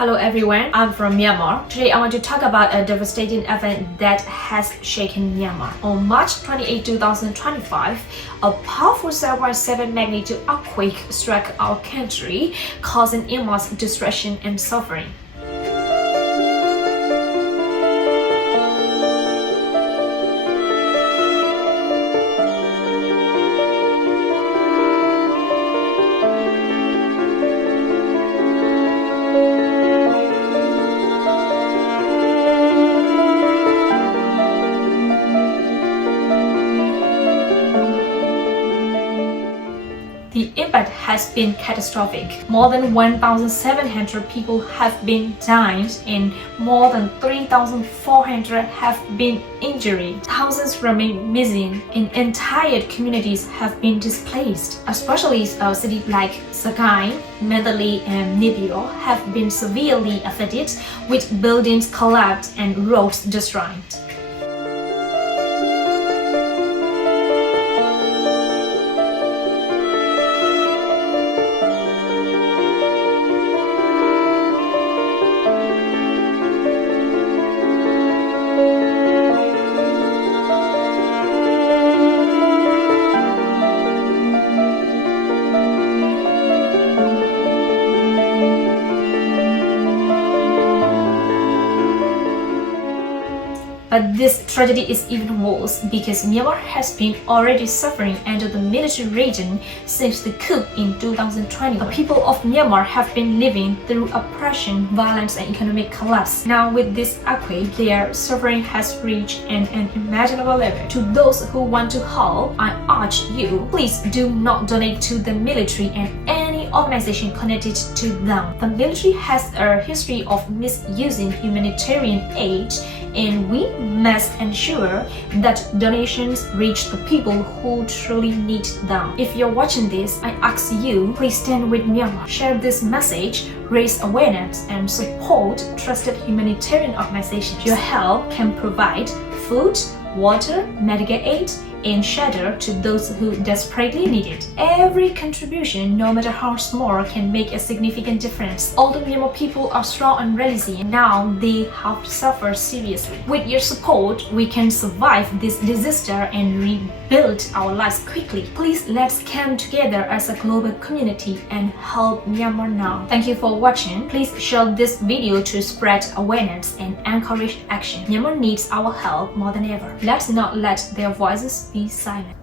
Hello everyone, I'm from Myanmar. Today I want to talk about a devastating event that has shaken Myanmar. On March 28, 2025, a powerful 7.7 magnitude earthquake struck our country, causing immense destruction and suffering. The impact has been catastrophic. More than 1,700 people have been died and more than 3,400 have been injured. Thousands remain missing and entire communities have been displaced. Especially cities like Sagaing, Mandalay and Naypyidaw have been severely affected, with buildings collapsed and roads destroyed. But this tragedy is even worse because Myanmar has been already suffering under the military regime since the coup in 2020. The people of Myanmar have been living through oppression, violence and economic collapse. Now with this earthquake, their suffering has reached an unimaginable level. To those who want to help, I urge you, please do not donate to the military and any organization connected to them. The military has a history of misusing humanitarian aid, and we must ensure that donations reach the people who truly need them. If you're watching this, I ask you, please stand with Myanmar. Share this message, raise awareness, and support trusted humanitarian organizations. Your help can provide food, water, medical aid, and shelter to those who desperately need it. Every contribution, no matter how small, can make a significant difference. Although Myanmar people are strong and resilient, now they have suffered seriously. With your support, we can survive this disaster and rebuild our lives quickly. Please, let's come together as a global community and help Myanmar now. Thank you for watching. Please share this video to spread awareness and encourage action. Myanmar needs our help more than ever. Let's not let their voices be silent.